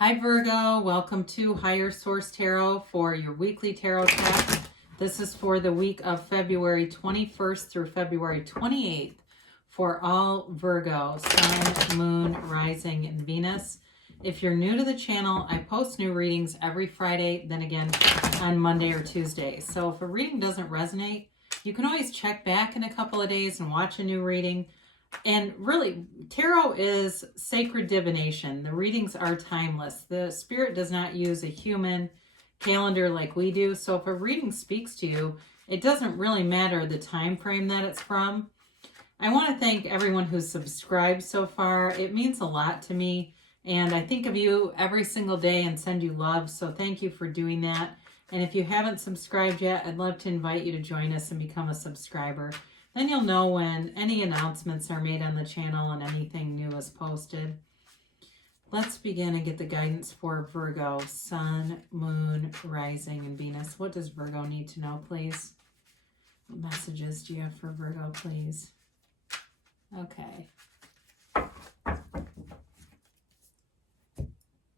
Hi Virgo, welcome to Higher Source Tarot for your weekly tarot check. This is for the week of February 21st through February 28th for all Virgo, Sun, Moon, Rising, and Venus. If you're new to the channel, I post new readings every Friday, then again on Monday or Tuesday. So if a reading doesn't resonate, you can always check back in a couple of days and watch a new reading. And really, tarot is sacred divination. The readings are timeless. The spirit does not use a human calendar like we do. So if a reading speaks to you, it doesn't really matter the time frame that it's from. I want to thank everyone who's subscribed so far. It means a lot to me. And I think of you every single day and send you love. So thank you for doing that. And if you haven't subscribed yet, I'd love to invite you to join us and become a subscriber. Then you'll know when any announcements are made on the channel and anything new is posted. Let's begin and get the guidance for Virgo, Sun, Moon, Rising, and Venus. What does Virgo need to know, please? What messages do you have for Virgo, please? Okay.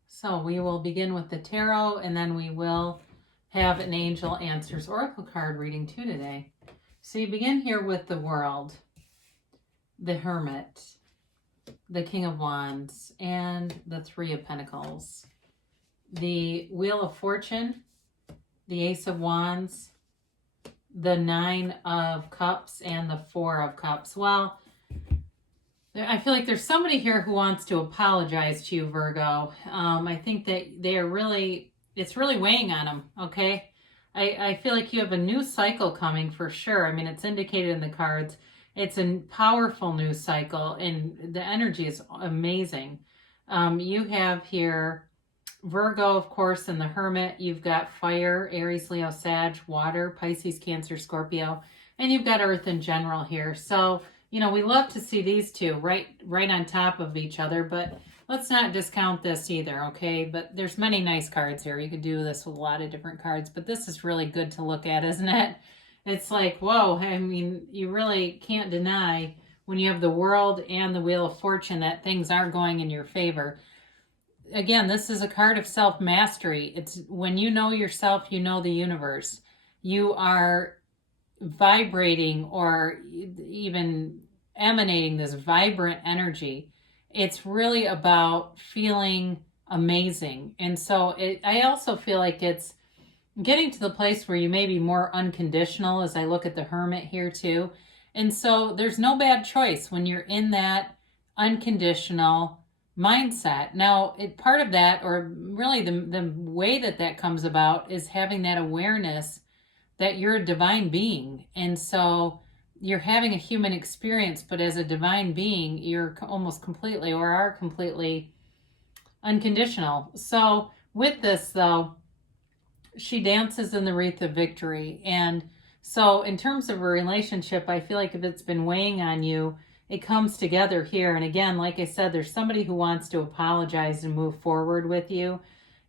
So we will begin with the tarot, and then we will have an Angel Answers Oracle card reading too today. So you begin here with the World, the Hermit, the King of Wands, and the Three of Pentacles. The Wheel of Fortune, the Ace of Wands, the Nine of Cups, and the Four of Cups. Well, I feel like there's somebody here who wants to apologize to you, Virgo. I think that it's really weighing on them, okay? I feel like you have a new cycle coming for sure. I mean, it's indicated in the cards. It's a powerful new cycle, and the energy is amazing. You have here Virgo, of course, and the Hermit. You've got fire, Aries, Leo, Sag, water, Pisces, Cancer, Scorpio, and you've got Earth in general here. So, you know, we love to see these two right on top of each other, but let's not discount this either, okay? But there's many nice cards here. You could do this with a lot of different cards, but this is really good to look at, isn't it? It's like, whoa, I mean, you really can't deny when you have the World and the Wheel of Fortune that things aren't going in your favor. Again, this is a card of self-mastery. It's when you know yourself, you know the universe. You are vibrating or even emanating this vibrant energy. It's really about feeling amazing. And so I also feel like it's getting to the place where you may be more unconditional as I look at the Hermit here too. And so there's no bad choice when you're in that unconditional mindset. Now, part of that, or really the way that comes about, is having that awareness that you're a divine being. And so you're having a human experience, but as a divine being, you're almost completely or are completely unconditional. So with this, though, she dances in the wreath of victory. And so in terms of a relationship, I feel like if it's been weighing on you, it comes together here. And again, like I said, there's somebody who wants to apologize and move forward with you.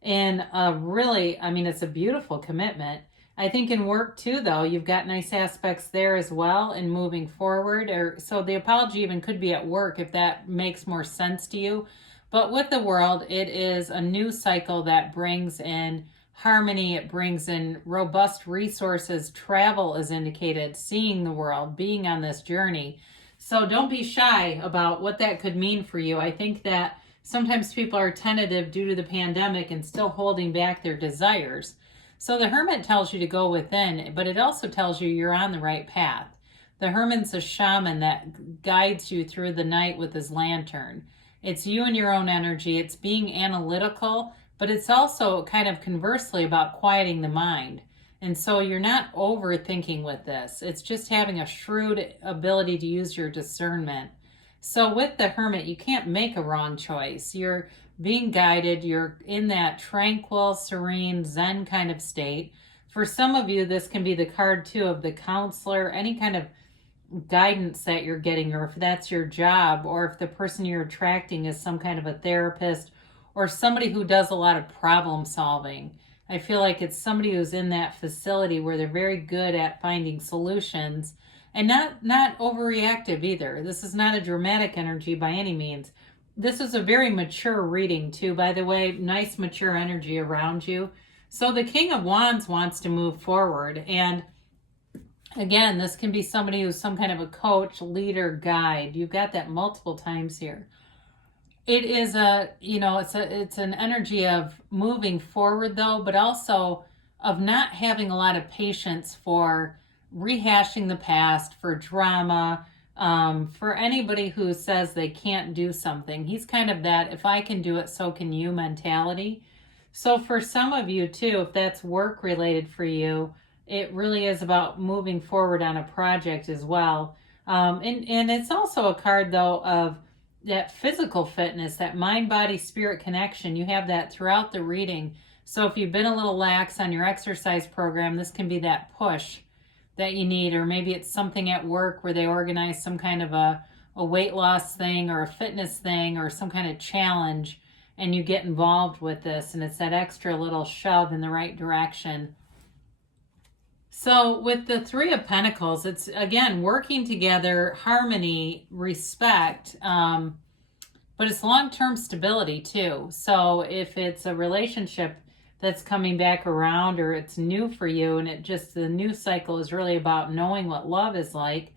And really, I mean, it's a beautiful commitment. I think in work too, though, you've got nice aspects there as well in moving forward. So the apology even could be at work if that makes more sense to you. But with the World, it is a new cycle that brings in harmony. It brings in robust resources. Travel is indicated, seeing the world, being on this journey. So don't be shy about what that could mean for you. I think that sometimes people are tentative due to the pandemic and still holding back their desires. So the Hermit tells you to go within, but it also tells you you're on the right path. The Hermit's a shaman that guides you through the night with his lantern. It's you and your own energy. It's being analytical, but it's also kind of conversely about quieting the mind. And so you're not overthinking with this. It's just having a shrewd ability to use your discernment. So with the Hermit, you can't make a wrong choice. You're being guided. You're in that tranquil, serene, Zen kind of state. For some of you, this can be the card too of the counselor, any kind of guidance that you're getting, or if that's your job, or if the person you're attracting is some kind of a therapist or somebody who does a lot of problem solving. I feel like it's somebody who's in that facility where they're very good at finding solutions and not overreactive either. This is not a dramatic energy by any means. this is a very mature reading too, by the way. Nice mature energy around you. So the King of Wands wants to move forward. And again, this can be somebody who's some kind of a coach, leader, guide. You've got that multiple times here. It is it's an energy of moving forward though, but also of not having a lot of patience for rehashing the past, for drama, for anybody who says they can't do something. He's kind of that, if I can do it, so can you mentality. So for some of you too, if that's work related for you, it really is about moving forward on a project as well. And it's also a card though of that physical fitness, that mind, body, spirit connection. You have that throughout the reading. So if you've been a little lax on your exercise program, this can be that push that you need. Or maybe it's something at work where they organize some kind of a weight loss thing or a fitness thing or some kind of challenge, and you get involved with this, and it's that extra little shove in the right direction. So with the Three of Pentacles, it's again working together, harmony, respect, but it's long-term stability too. So if it's a relationship that's coming back around, or it's new for you, and the new cycle is really about knowing what love is like,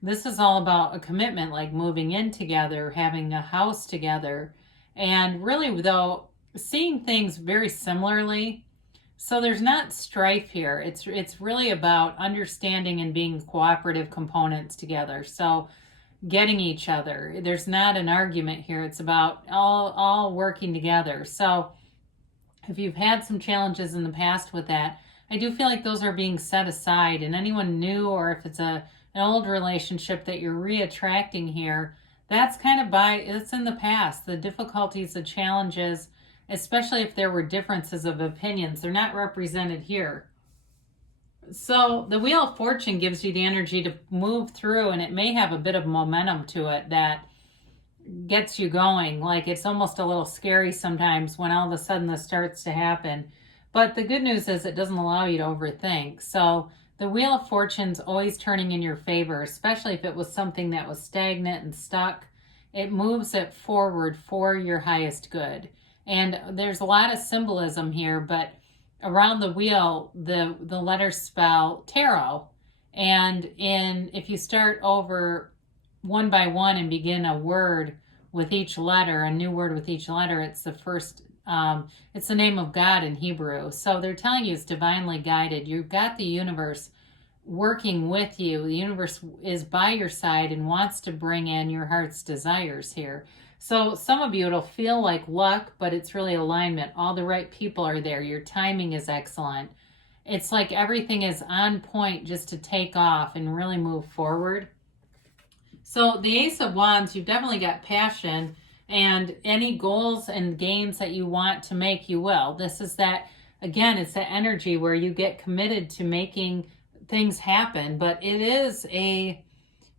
this is all about a commitment, like moving in together, having a house together, and really though seeing things very similarly. So there's not strife here. It's really about understanding and being cooperative components together. So getting each other. There's not an argument here. It's about all working together. So if you've had some challenges in the past with that, I do feel like those are being set aside. And anyone new, or if it's an old relationship that you're re-attracting here, that's kind of it's in the past. The difficulties, the challenges, especially if there were differences of opinions, they're not represented here. So the Wheel of Fortune gives you the energy to move through, and it may have a bit of momentum to it that gets you going. Like it's almost a little scary sometimes when all of a sudden this starts to happen. But the good news is it doesn't allow you to overthink. So the Wheel of Fortune's always turning in your favor, especially if it was something that was stagnant and stuck. It moves it forward for your highest good. And there's a lot of symbolism here, but around the wheel, the letters spell tarot. And if you start over one by one and begin a word with each letter, a new word with each letter, it's the first, it's the name of God in Hebrew. So they're telling you it's divinely guided. You've got the universe working with you. The universe is by your side and wants to bring in your heart's desires here. So some of you, it'll feel like luck, but it's really alignment. All the right people are there. Your timing is excellent. It's like everything is on point just to take off and really move forward. So the Ace of Wands, you've definitely got passion, and any goals and gains that you want to make, you will. This is that, again, it's that energy where you get committed to making things happen, but it is a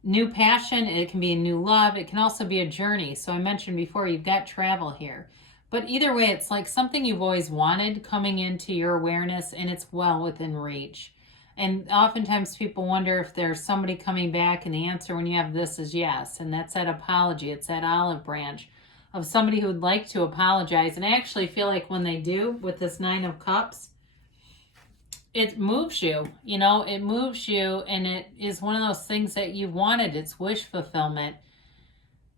new passion. It can be a new love. It can also be a journey. So I mentioned before, you've got travel here. But either way, it's like something you've always wanted coming into your awareness, and it's well within reach. And oftentimes people wonder if there's somebody coming back, and the answer when you have this is yes. And that's that apology. It's that olive branch of somebody who would like to apologize. And I actually feel like when they do, with this Nine of Cups, it moves you, it moves you, and it is one of those things that you've wanted. It's wish fulfillment.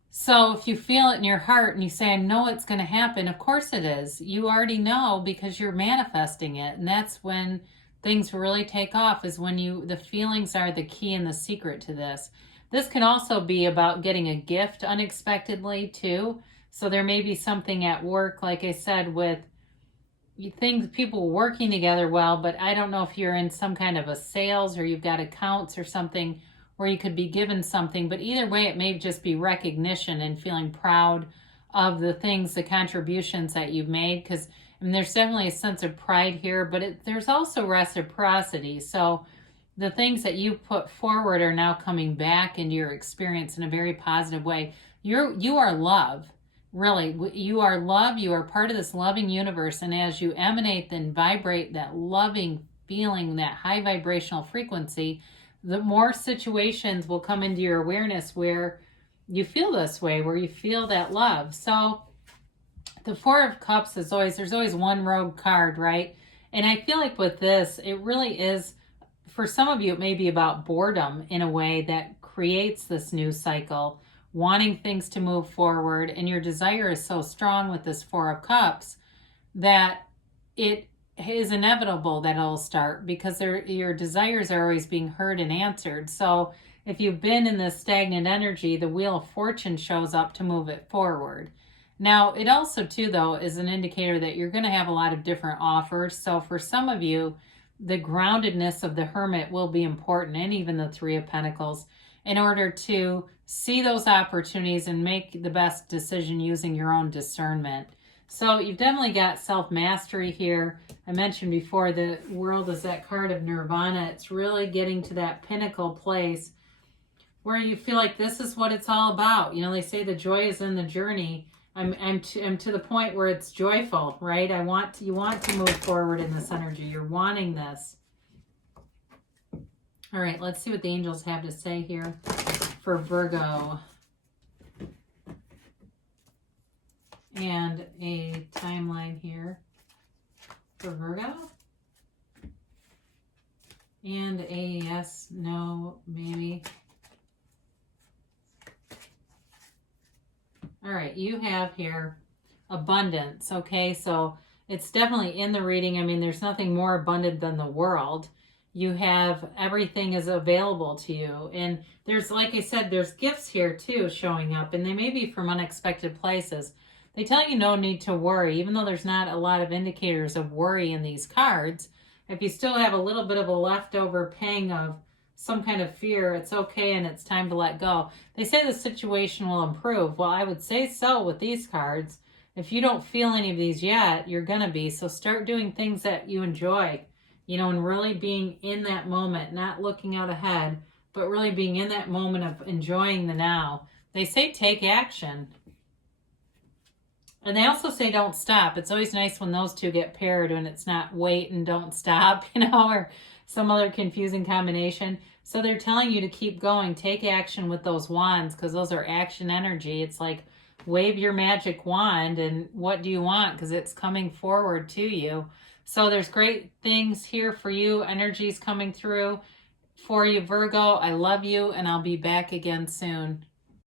So if you feel it in your heart and you say, I know it's going to happen, of course it is. You already know because you're manifesting it. And that's when things really take off, is when the feelings are the key and the secret to this. This can also be about getting a gift unexpectedly too. So there may be something at work, like I said, with people working together well, but I don't know if you're in some kind of a sales or you've got accounts or something where you could be given something, but either way, it may just be recognition and feeling proud of the things, the contributions that you've made, because there's definitely a sense of pride here, but there's also reciprocity. So the things that you put forward are now coming back into your experience in a very positive way. You are love. Really, you are love. You are part of this loving universe. And as you emanate and vibrate that loving feeling, that high vibrational frequency, the more situations will come into your awareness where you feel this way, where you feel that love. So the Four of Cups is always, there's always one rogue card, right? And I feel like with this, it really is, for some of you, it may be about boredom in a way that creates this new cycle, wanting things to move forward. And your desire is so strong with this Four of Cups that it is inevitable that it'll start, because your desires are always being heard and answered. So if you've been in this stagnant energy, the Wheel of Fortune shows up to move it forward. Now, it also, too, though, is an indicator that you're going to have a lot of different offers. So for some of you, the groundedness of the Hermit will be important, and even the Three of Pentacles, in order to see those opportunities and make the best decision using your own discernment. So you've definitely got self-mastery here. I mentioned before, the World is that card of nirvana. It's really getting to that pinnacle place where you feel like this is what it's all about. You know, they say the joy is in the journey. I'm to the point where it's joyful, right? You want to move forward in this energy. You're wanting this. All right, let's see what the angels have to say here for Virgo. And a timeline here for Virgo. And a yes, no, maybe. All right, you have here abundance, okay? So it's definitely in the reading. I mean, there's nothing more abundant than the world. You have, everything is available to you. And there's, like I said, there's gifts here too showing up, and they may be from unexpected places. They tell you no need to worry, even though there's not a lot of indicators of worry in these cards. If you still have a little bit of a leftover pang of some kind of fear, it's okay, and it's time to let go. They say the situation will improve. Well, I would say so with these cards. If you don't feel any of these yet, you're going to be. So start doing things that you enjoy, you know, and really being in that moment, not looking out ahead, but really being in that moment of enjoying the now. They say take action. And they also say don't stop. It's always nice when those two get paired, and it's not wait and don't stop, you know, or some other confusing combination. So they're telling you to keep going. Take action with those wands, because those are action energy. It's like wave your magic wand, and what do you want? Because it's coming forward to you. So there's great things here for you. Energy's coming through for you, Virgo. I love you, and I'll be back again soon.